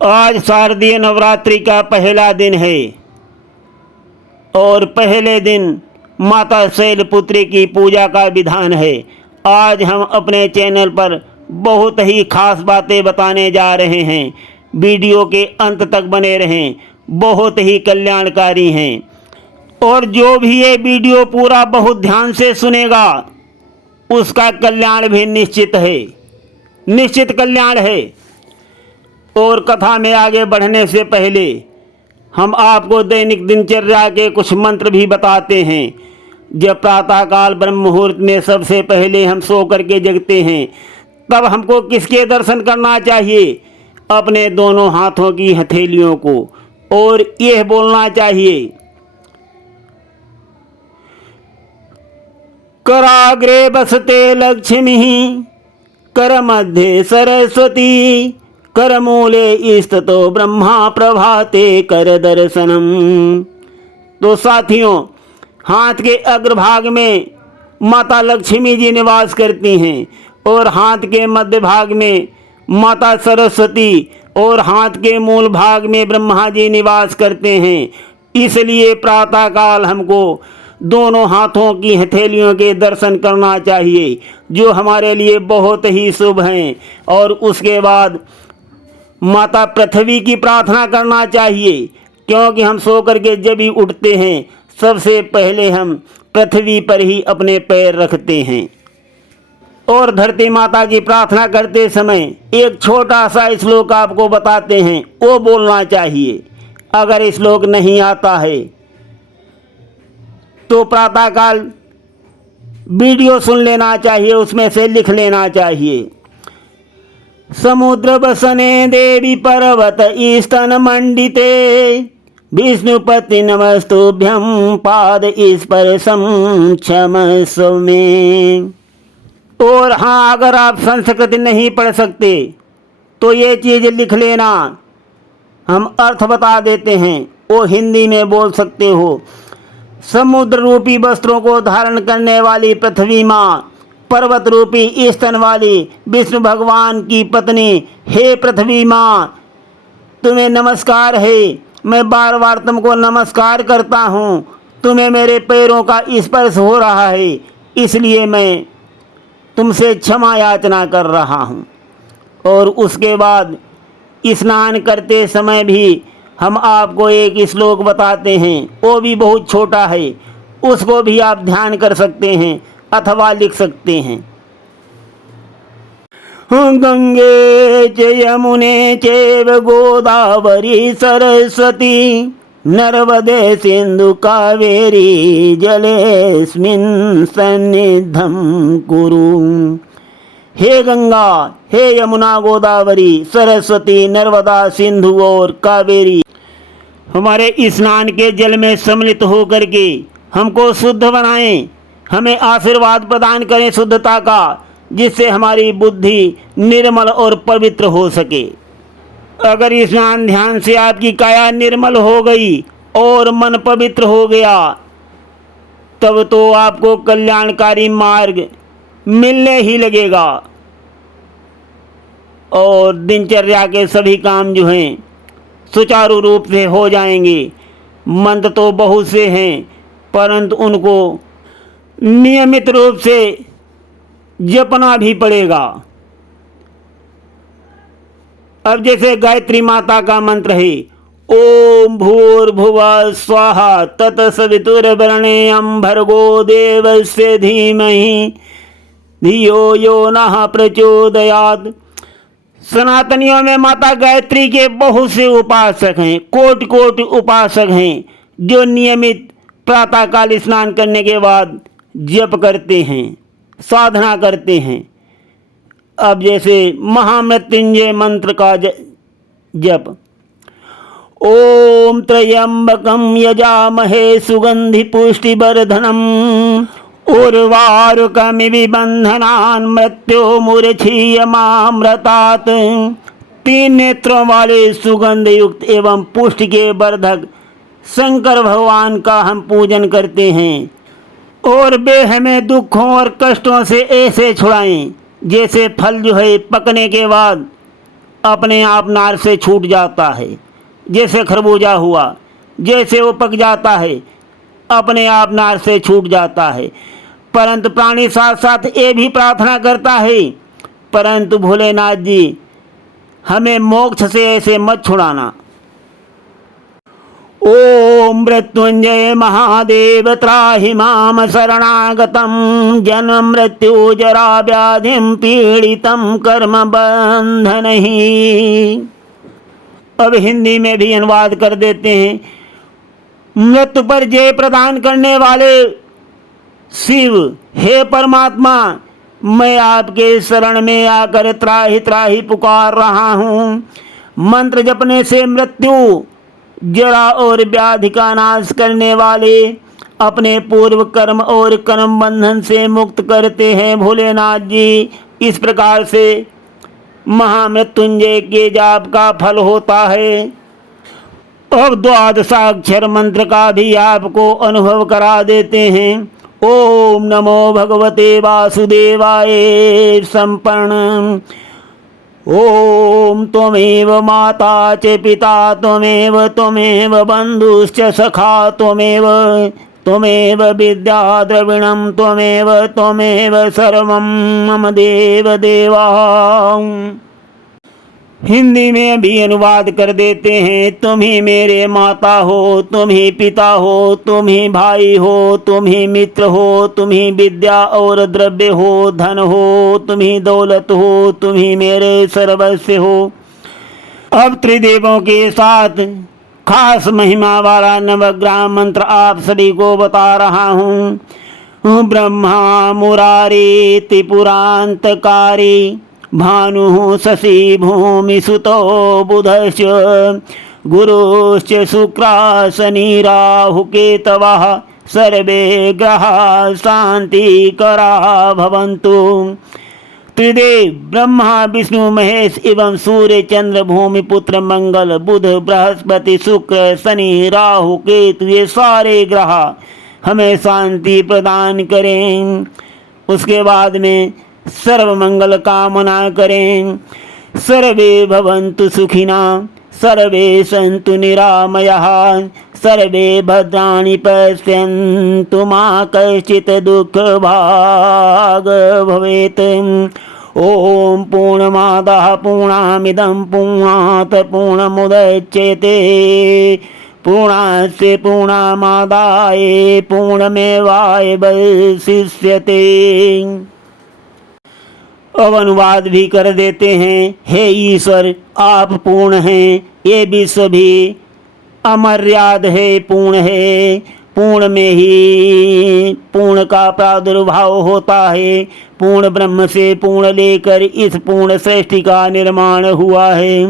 आज शारदीय नवरात्रि का पहला दिन है और पहले दिन माता शैलपुत्री की पूजा का विधान है। आज हम अपने चैनल पर बहुत ही खास बातें बताने जा रहे हैं। वीडियो के अंत तक बने रहें, बहुत ही कल्याणकारी हैं। और जो भी ये वीडियो पूरा बहुत ध्यान से सुनेगा उसका कल्याण भी निश्चित है, निश्चित कल्याण है। और कथा में आगे बढ़ने से पहले हम आपको दैनिक दिनचर्या के कुछ मंत्र भी बताते हैं। जब प्रातःकाल ब्रह्म मुहूर्त में सबसे पहले हम सो करके जगते हैं, तब हमको किसके दर्शन करना चाहिए? अपने दोनों हाथों की हथेलियों को, और यह बोलना चाहिए, कराग्रे बसते लक्ष्मी, कर मध्य सरस्वती, कर मूले स्थितो ब्रह्मा प्रभाते कर दर्शनम। तो साथियों, हाथ के अग्रभाग में माता लक्ष्मी जी निवास करती हैं और हाथ के मध्य भाग में माता सरस्वती और हाथ के मूल भाग में ब्रह्मा जी निवास करते हैं। इसलिए प्रातःकाल हमको दोनों हाथों की हथेलियों के दर्शन करना चाहिए, जो हमारे लिए बहुत ही शुभ हैं। और उसके बाद माता पृथ्वी की प्रार्थना करना चाहिए, क्योंकि हम सो करके जब ही उठते हैं सबसे पहले हम पृथ्वी पर ही अपने पैर रखते हैं। और धरती माता की प्रार्थना करते समय एक छोटा सा श्लोक आपको बताते हैं, वो बोलना चाहिए। अगर श्लोक नहीं आता है तो प्रातःकाल वीडियो सुन लेना चाहिए, उसमें से लिख लेना चाहिए। समुद्र बसने देवी पर्वत स्तन मंडिते, विष्णुपति नमस्तुभ्यं पाद स्पर्शम क्षमस्व में। और हाँ, अगर आप संस्कृत नहीं पढ़ सकते तो ये चीज़ लिख लेना, हम अर्थ बता देते हैं, वो हिंदी में बोल सकते हो। समुद्र रूपी वस्त्रों को धारण करने वाली पृथ्वी माँ, पर्वत रूपी स्तन वाली विष्णु भगवान की पत्नी, हे पृथ्वी माँ, तुम्हें नमस्कार है। मैं बार बार तुमको नमस्कार करता हूँ, तुम्हें मेरे पैरों का स्पर्श हो रहा है, इसलिए मैं तुमसे क्षमा याचना कर रहा हूँ। और उसके बाद स्नान करते समय भी हम आपको एक श्लोक बताते हैं, वो भी बहुत छोटा है, उसको भी आप ध्यान कर सकते हैं अथवा लिख सकते हैं। गंगे च यमुने चैव गोदावरी सरस्वती, नर्मदे सिंधु कावेरी जलेस्मिन् सन्निधं कुरु। हे गंगा, हे यमुना, गोदावरी, सरस्वती, नर्मदा, सिंधु और कावेरी, हमारे स्नान के जल में सम्मिलित होकर के हमको शुद्ध बनाएं, हमें आशीर्वाद प्रदान करें शुद्धता का, जिससे हमारी बुद्धि निर्मल और पवित्र हो सके। अगर स्नान ध्यान से आपकी काया निर्मल हो गई और मन पवित्र हो गया, तब तो आपको कल्याणकारी मार्ग मिलने ही लगेगा और दिनचर्या के सभी काम जो हैं सुचारू रूप से हो जाएंगे। मंत्र तो बहुत से हैं, परंतु उनको नियमित रूप से जपना भी पड़ेगा। अब जैसे गायत्री माता का मंत्र है, ओम भूर्भुवः स्वाहा तत्सवितुर्वरेण्यं भर्गो देवस्य धीमहि धियो यो नः प्रचोदयात्। सनातनियों में माता गायत्री के बहुत से उपासक हैं, कोटि कोटि उपासक हैं, जो नियमित प्रातःकाल स्नान करने के बाद जप करते हैं, साधना करते हैं। अब जैसे महामृत्युंजय मंत्र का जप, ओम त्र्यंबकं यजामहे सुगंधि पुष्टिवर्धनम, उर्वारुकमिव बंधनान् मृत्युर्मुक्षीयमामृतात्। 3 नेत्रों वाले सुगंध युक्त एवं पुष्टि के वर्धक शंकर भगवान का हम पूजन करते हैं, और वे हमें दुखों और कष्टों से ऐसे छुड़ाएं जैसे फल जो है पकने के बाद अपने आप नार से छूट जाता है, जैसे खरबूजा हुआ, जैसे वो पक जाता है अपने आप नार से छूट जाता है। परंतु प्राणी साथ साथ ये भी प्रार्थना करता है, परंतु भोलेनाथ जी हमें मोक्ष से ऐसे मत छुड़ाना। ओम मृत्युंजय महादेव त्राहि माम शरणागतम जन्म मृत्यु जरा व्याधिम पीड़ितम कर्म बंधन ही। अब हिंदी में भी अनुवाद कर देते हैं। मृत्यु पर जय प्रदान करने वाले शिव, हे परमात्मा, मैं आपके शरण में आकर त्राहि त्राहि पुकार रहा हूँ। मंत्र जपने से मृत्यु, जरा और व्याधि का नाश करने वाले अपने पूर्व कर्म और कर्म बंधन से मुक्त करते हैं भोलेनाथ जी। इस प्रकार से महामृत्युंजय के जाप का फल होता है। अब द्वादशाक्षर मंत्र का भी आपको अनुभव करा देते हैं। ओम नमो भगवते वासुदेवाय संपर्ण। ओम त्वमेव माता च पिता त्वमेव त्वमेव बंधुश्च सखा त्वमेव विद्या द्रविणं त्वमेव त्वमेव सर्वं मम देव देवा। हिंदी में भी अनुवाद कर देते हैं। तुम ही मेरे माता हो, तुम ही पिता हो, तुम ही भाई हो, तुम ही मित्र हो, तुम ही विद्या और द्रव्य हो, धन हो, तुम ही दौलत हो, तुम ही मेरे सर्वस्व हो। अब त्रिदेवों के साथ खास महिमा वाला नवग्रह मंत्र आप सभी को बता रहा हूँ। ब्रह्मा मुरारी त्रिपुरांतकारी भानु शशि भूमि सुतो बुधश्च गुरुश्च शुक्रा शनि राहु केतवः सर्वे ग्रहा शांतिकरा भवन्तु। त्रिदेव ब्रह्मा विष्णु महेश एवं सूर्य चंद्र भूमि पुत्र मंगल बुध बृहस्पति शुक्र शनि राहु केतु, ये सारे ग्रह हमें शांति प्रदान करें। उसके बाद में सर्व मंगल कामना करें। सर्वे भवन्तु सुखिना सर्वे सन्तु निरामयाः सर्वे भद्राणि पश्यन्तु मा कश्चित् दुःखभाग् भवेत्। ओम पूर्णमादाः पूर्णमिदं पूर्णात् पूर्णमुदच्यते पूर्णस्य पूर्णमादाय पूर्णमेवावशिष्यते। अब अनुवाद भी कर देते हैं। हे ईश्वर, आप पूर्ण हैं, ये विश्व भी अमर्याद है, पूर्ण है। पूर्ण में ही पूर्ण का प्रादुर्भाव होता है। पूर्ण ब्रह्म से पूर्ण लेकर इस पूर्ण सृष्टि का निर्माण हुआ है।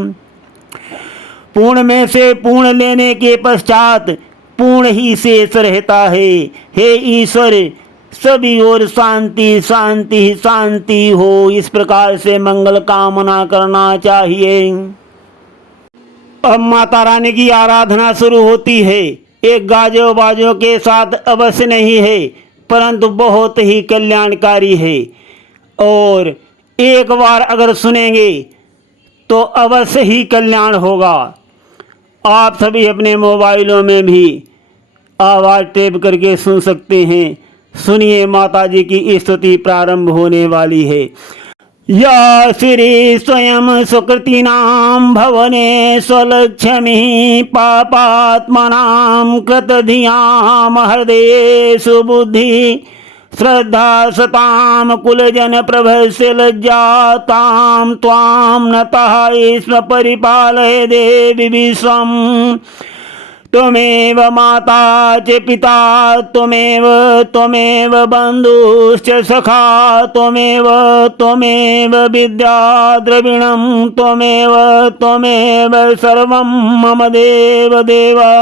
पूर्ण में से पूर्ण लेने के पश्चात पूर्ण ही शेष रहता है। हे ईश्वर, सभी ओर शांति शांति शांति हो, इस प्रकार से मंगल कामना करना चाहिए। अब माता रानी की आराधना शुरू होती है। एक गाजों बाजों के साथ अवश्य नहीं है, परंतु बहुत ही कल्याणकारी है। और एक बार अगर सुनेंगे तो अवश्य ही कल्याण होगा। आप सभी अपने मोबाइलों में भी आवाज़ टेप करके सुन सकते हैं। सुनिए, माता जी की स्तुति प्रारंभ होने वाली है। या श्री स्वयं सुकृतीनां भवने स्वलक्ष्मी पापात्मनां कृतधियां हृदयेषु बुद्धि श्रद्धा सतां कुलजन प्रभस्य लज्जातां त्वां नतः ईश्वर परिपालय देवी विश्वम्। त्वमेव माता च पिता त्वमेव बन्धुश्च सखा त्वमेव विद्या द्रविणं त्वमेव सर्वं मम देव देवा।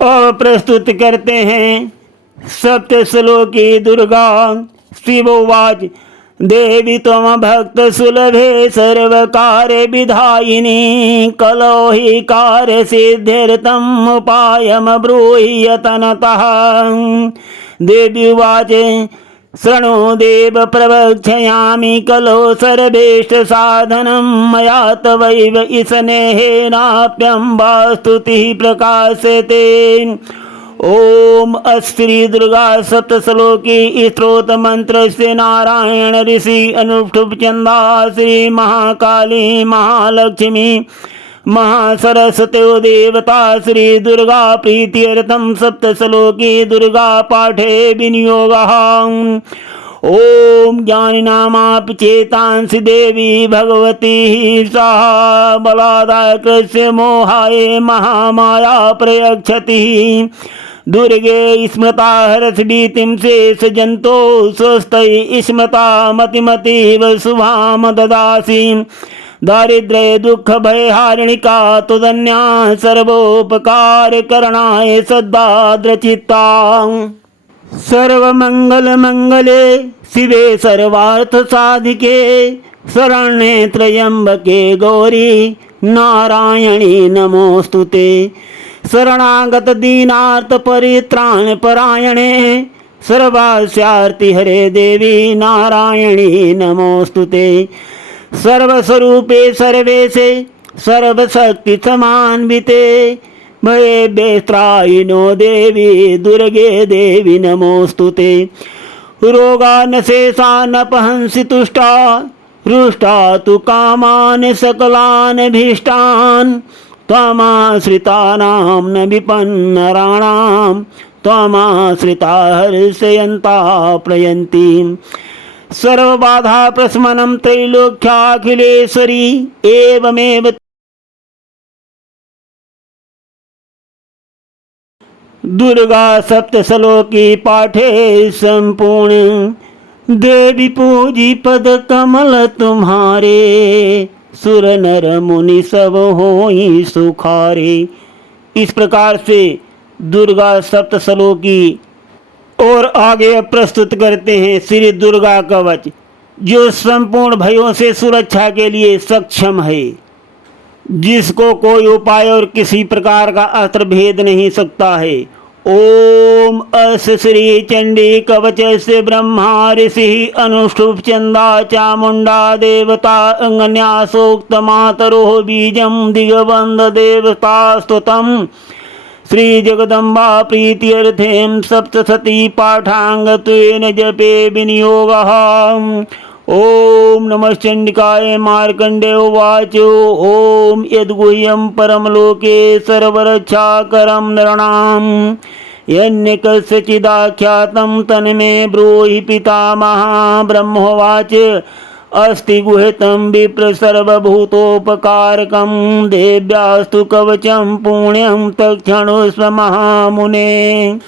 और प्रस्तुत करते हैं सप्तश्लोकी दुर्गा। शिवोवाच देवी त्वं भक्त सुलभे सर्वकार्य विधायिनी कलो हि कार्य सिद्ध्यर्थम् उपायम् ब्रूहि यतनतः। देवी उवाच शृणु देव प्रवक्ष्यामि कलो सर्वेष्ट साधनं मया तवैव स्नेहेनाप्यं वास्तुतिः प्रकाशते। ओम श्री दुर्गा सप्तश्लोकी स्त्रोत मंत्र से नारायण ऋषि अनुष्ठुप चंदा श्री महाकाली महालक्ष्मी महासरस्वती देवता श्री दुर्गा प्रीत्यर्थम सप्तश्लोकी दुर्गा पाठे विनियोगः। ओम ज्ञानिनामापि चेतांसि देवी भगवती सा बलादाय कृष्य मोहाय महामाया प्रयच्छति। दुर्गे स्मृता हरसभीतिं शेष जंतो स्वस्तै स्मृता मतिमतीव शुभाम ददासि। दारिद्र्य दुख भय हारिणिका तुदन्या सर्वोपकार करणाय सद्दाद्रचित्ता। सर्वमंगल मंगले शिवे सर्वार्थ साधिके शरण्ये त्र्यंबके गौरी नारायणी नमोस्तुते। शरणागत दीनार्थ परित्राण परायणे सर्वास्यार्ति हरे देवी नारायणी नमोस्तुते। सर्वस्वरूपे सर्वेशे सर्वशक्ति समान्विते भयेभ्यस्त्रायिनो देवी दुर्गे देवी नमोस्तुते। रोगान् शेषानपहंसि तुष्टा हृष्टा तु कामान् सकलान् भीष्टान्। त्वमाश्रितानां न विपन्नराणां त्वमाश्रिता हर्षयन्ता प्रयन्ति। सर्वबाधा प्रशमनं त्रैलोक्याखिलेश्वरी एवमेव दुर्गा सप्तश्लोकी पाठे संपूर्ण। देवी पूजी पद कमल तुम्हारे सुर नर मुनि सब होई सुखारे। इस प्रकार से दुर्गा सप्तश्लोकी और आगे प्रस्तुत करते हैं श्री दुर्गा कवच, जो संपूर्ण भयों से सुरक्षा के लिए सक्षम है, जिसको कोई उपाय और किसी प्रकार का अस्त्र भेद नहीं सकता है। ओम अस श्री चंडी कवच से ब्रह्मा ऋषि अनुष्ठुप चंदा चामुंडा देवता अंगन्यासोक्त मातरो बीजम दिगबंध देवता स्तुतम। श्री जगदम्बा प्रीत्यर्थें सप्तशती पाठांगत्वेन जपे विनियोगः। ओम नमः चंडिकाय मार्कंडेय उवाच। ओम यद्गुह्यं परमलोके सर्वरक्षाकरं नृणां यन्यकस्यचिदाख्यातं तन्मे ब्रूहि पितामहः। ब्रह्मोवाच अस्ति गुह्यतं विप्र सर्वभूतोपकारकं देव्यास्तु कवचं पुण्यं तत्क्षणुष्व महामुने।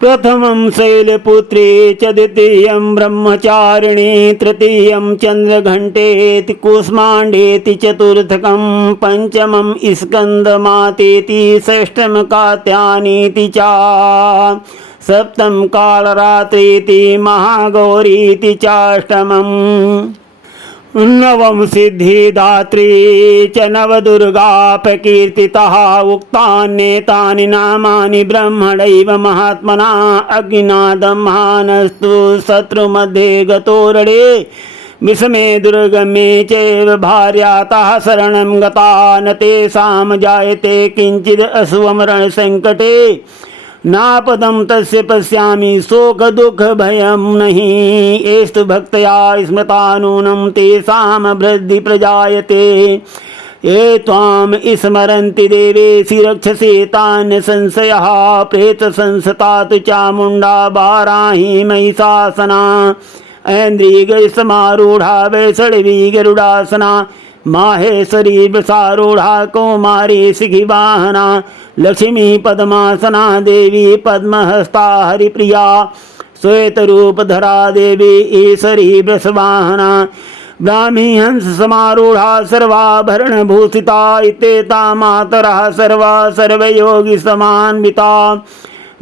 प्रथमं शैलपुत्री च द्वितीयं ब्रह्मचारिणी तृतीयं चन्द्रघण्टेति कूष्माण्डेति चतुर्थकं पंचमं स्कन्दमातेति षष्ठं कात्यानीति च सप्तम कालरात्रीति महागौरीति चाष्टमम्। नवम सिद्धिदात्री च नवदुर्गा प्रकीर्तितः उक्तान्येतानि नामानि ब्रह्मणैव महात्मना अग्निना दह्मानस्तु शत्रुमध्ये गतोरणे विषमे दुर्गमे चैव भार्यातः शरणं गता न तेषां जायते किञ्चिद् अशुभं रणसङ्कटे नापदं तस्य पश्यामि शोक दुख भयं नहि एस्तु भक्तया स्मृता नूनं तेषां वृद्धि प्रजायते। ये त्वां स्मरन्ति देवेशि रक्षसे तान् संशयः प्रेत संसता तु चामुण्डा वाराही महिषासना ऐन्द्रिय समारूढ़ा वैष्णवी गरुडासना माहेश्वरी वृषारूढ़ा कौमारी शिखिवाहना लक्ष्मी पद्मासना देवी पद्महस्ता हरिप्रिया श्वेतरूपधरा देवी ईश्वरी वृषवाहना ब्राह्मी हंस समारूढ़ा सर्वाभरण भूषिता इत्येता मातरः सर्वा सर्वयोगी समान्विता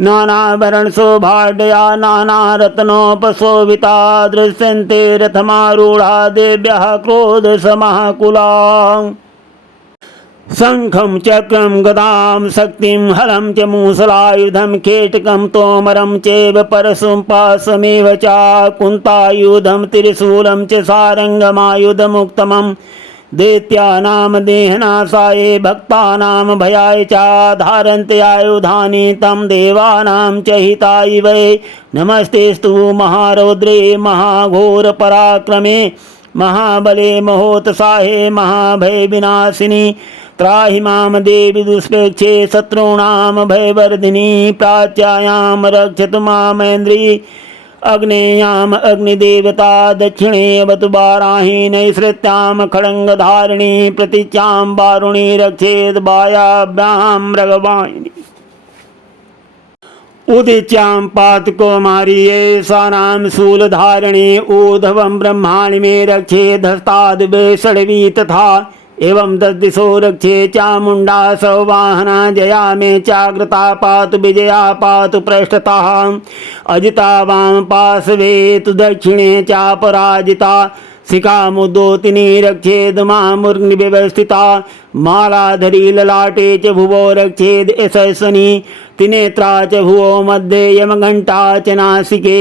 नानाभरण शोभाढ्या नानारत्नोपशोभिता दृश्यन्ते रथमारूढ़ा देव्यः क्रोध समाकुला। शंखं चक्रं गदां शक्तिं हलं च मूसलायुधं खेटकं तोमरं चैव परशुं पाशमेव च कुन्तायुधं त्रिशूलं च सारङ्गमायुधमुत्तमं दैत्यानां देहनाशाय भक्तानां भयाय च धारन्ते आयुधानि तं देवानां च हिताय वै नमस्तेस्तु महारौद्रे महाघोरपराक्रमे महाबले महोत्साहे महाभय विनाशिनी त्राहि मां देवी दुष्प्रेक्षे शत्रूणां भयवर्धिनी प्राच्यायां रक्षतु मामेन्द्री अग्नेयाम् अग्निदेवता दक्षिणे अवतु वाराही नैसृत्यां खड्गधारिणी प्रतीच्यां वारुणी रक्षेत् वायाभ्यां मृगवाहिनी उदिच्यां पात कौमारी येषाणां शूलधारिणी ऊर्ध्वं ब्रह्माणि मे रक्षेत् हस्ताद् वैष्णवी तथा एवं दशदिशो रक्षे चामुण्डा सौवाहना जया मे चाग्रता पातु विजया पातु पृष्ठतः अजिता वां पार्श्वे तु दक्षिणे चापराजिता शिखामुद्योतिनी रक्षेद मामुर्निव्यवस्थिता मालाधरी ललाटे च भुवो रक्षेद यशस्विनी त्रिनेत्रा च भुवो मध्ये यमघण्टा च नासिके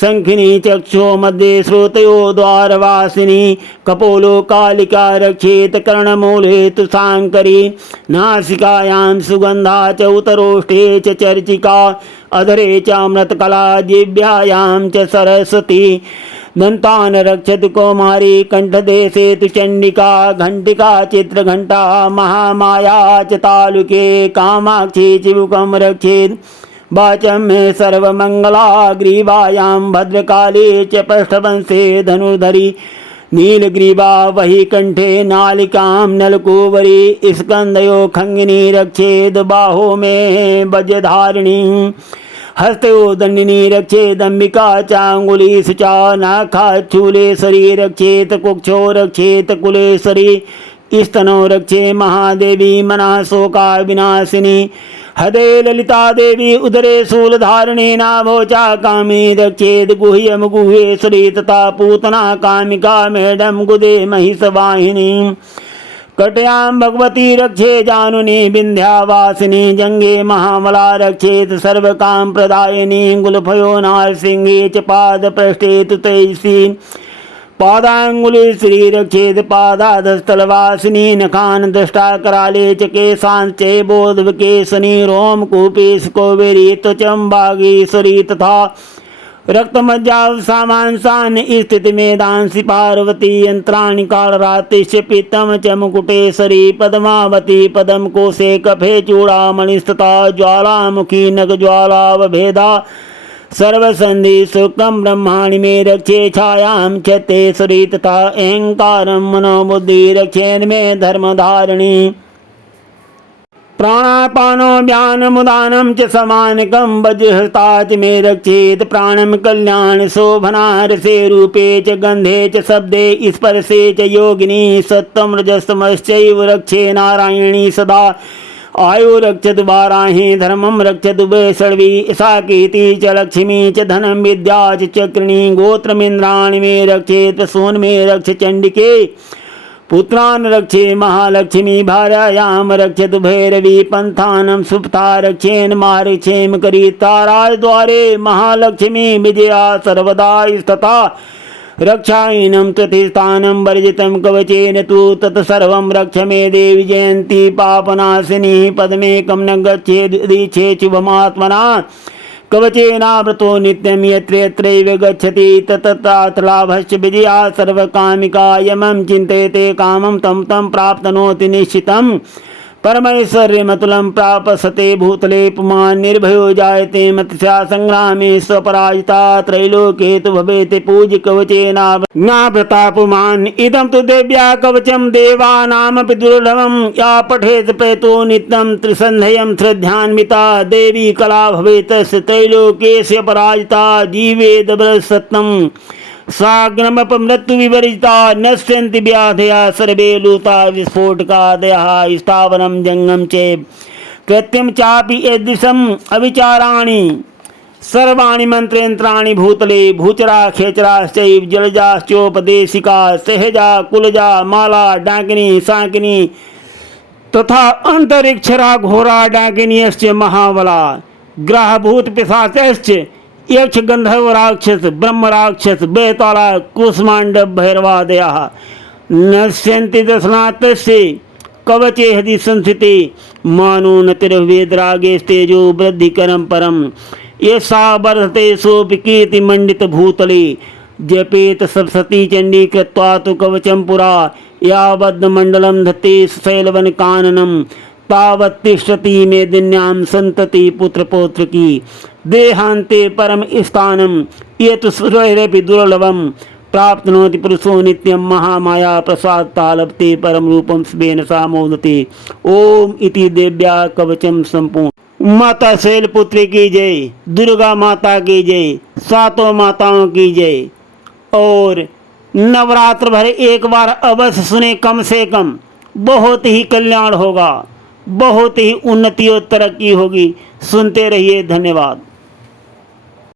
शङ्खिनी चक्षो मध्ये श्रोतयो द्वारवासिनी कपोलो कालिका रक्षेत कर्णमूले तु शाङ्करी नासिकायां सुगन्धा च उतरोष्ठे च चर्चिका अधरे च अमृतकला जिह्वायां च सरस्वती दन्तान् रक्षतु कौमारी कंठदेशे तु चंडिका घंटिका चित्रघंटा महामाया च तालुके कामाक्षी चिबुकं रक्षेत् वाचं मे सर्वमंगला ग्रीवायां भद्रकाली च पृष्ठवंशे धनुर्धरी नीलग्रीवा वही कंठे नालिकां नलकूवरी स्कंदयो खंगिनी रक्षेद बाहो में वज्रधारिणी हस्तयो दंडिनी रक्षेदम्बिका चांगुली सुचा नाखा चूलेश्वरी रक्षेत कुक्षो रक्षेत कुलेश्वरी स्तनो रक्षे महादेवी मना शोका विनाशिनी हृदय ललिता देवी उदरे शूलधारिणी नाभोचा कामी रक्षेद गुह्यम गुहेश्वरी तथा पूतना कामिका मेडम गुदे महिषवाहिनी कटयां भगवती रक्षे जानुनी विंध्यावासिनी जंगे महामला रक्षेत सर्वकाम प्रदायिनी गुलफयो नारसिंहे च पाद पृष्ठे तु तेजसी पादांगुली श्री रक्षेत पादाधस्थलवासिनी नखान दृष्टा कराले च केशांश च बोधवकेशनी रोम कूपेश कोवेरी त्वचं बागेश्वरी तथा रक्तमज्जाव सामांसान स्थित मेदांसी पार्वती यंत्राणि कालरातिश्च पीतम च मुकुटेश्वरी पद्मावती पदम कोशे कफे चूड़ामणिस्तथा ज्वालामुखी नगज्वालावभेदा सर्वसंधि सुखम ब्रह्माणि मे रक्षे छायां च तेश्वरी तथा अहंकारं मनोबुद्धि रक्षेद मे धर्मधारिणी प्राणापानो व्यानमुदानं च समानकं वज्रहस्ता च मे रक्षेत् प्राणं कल्याण शोभना रसे रूपे च गंधे च शब्दे स्पर्शे च योगिनी सत्त्वं रजस्तमश्चैव रक्षे नारायणी सदा आयु रक्षतु वाराही धर्मं रक्षतु वैष्णवी साकेती च लक्ष्मी च धनं विद्या च चक्रिणी गोत्रमिन्द्राणि मे रक्षेत् सोन मे रक्ष चंडिके पुत्रान् रक्षे महालक्ष्मी भार्यायां रक्षतु भैरवी पंथानं सुप्ता रक्षेन मारिक्षेम करी ताराय द्वारे महालक्ष्मी विजया सर्वदा स्तता रक्षाहीनं प्रतिष्ठानं वर्जितं कवचेन तु तत्सर्वं रक्ष मे देवी जयन्ती पापनाशिनी पदमेकं न गच्छेदीच्छे शुभमात्मना कवचेनावृतो नित्यं यत्र यत्रैव गच्छति तत्रात्र लाभश्च विजया सर्वकामिका यमं चिन्तयते कामं तं तं प्राप्नोति निश्चितं परमैश्वर्यमतुलं प्रापसते भूतले पुमान् निर्भयो जायते मत्स्या संग्रामे स्वपराजिता त्रैलोक्ये तु भवेत् पूज्य कवचेनावृता पुमान् इदं तु देव्या कवचं देवानामपि दुर्लभं या पठेत् प्रयतो नित्यं त्रिसन्ध्यं श्रद्धान्विता देवी कला भवेत् त्रैलोक्यस्य पराजिता जीवेद बलसत्तं साग्रमपमृत्यु विवर्जिता नश्यन्ति व्याधया सर्वे लूता विस्फोटकादयः स्थावरं जंगम चैव कृत्यं चापि यदृशम् अविचाराणि सर्वाणि मंत्रयंत्राणि भूतले भूचरा खेचराश्चैव जलजाश्चोपदेशिका सहजा कुलजा माला डाकिनी सांकिनी तथा अंतरिक्षरा घोरा डाकिनीयश्च महाबला ग्रहभूत पिशाचश्च यक्ष गंधर्व राक्षस ब्रह्म राक्षस बेताला कुष्मांडव भैरवादयः नश्यन्ति दर्शनातस्य कवचे हदि संस्थिते मानो नतिर्वेदरागेस्तेजो वृद्धिकरं परम येषा वर्धते सोऽपि कीर्तिमण्डितभूतले जपेत सप्तशती चंडी कृत्वा तो कवचम पुरा यावद्मंडलम धत्ते शैलवन काननम तावत् तिष्ठति मेदिन्यां संतति पुत्र पौत्र की देहांते परम स्थानम ये तो सुरैरपि दुर्लभम प्राप्नोति पुरुषो नित्यं महामाया प्रसाद तालभते परम रूपम स्वेन सामोदते ओम इति देव्या कवचम संपूर्ण। माता शैलपुत्री की जय, दुर्गा माता की जय, सातों माताओं की जय। और नवरात्र भर एक बार अवश्य सुने, कम से कम बहुत ही कल्याण होगा, बहुत ही उन्नति और तरक्की होगी। सुनते रहिए, धन्यवाद।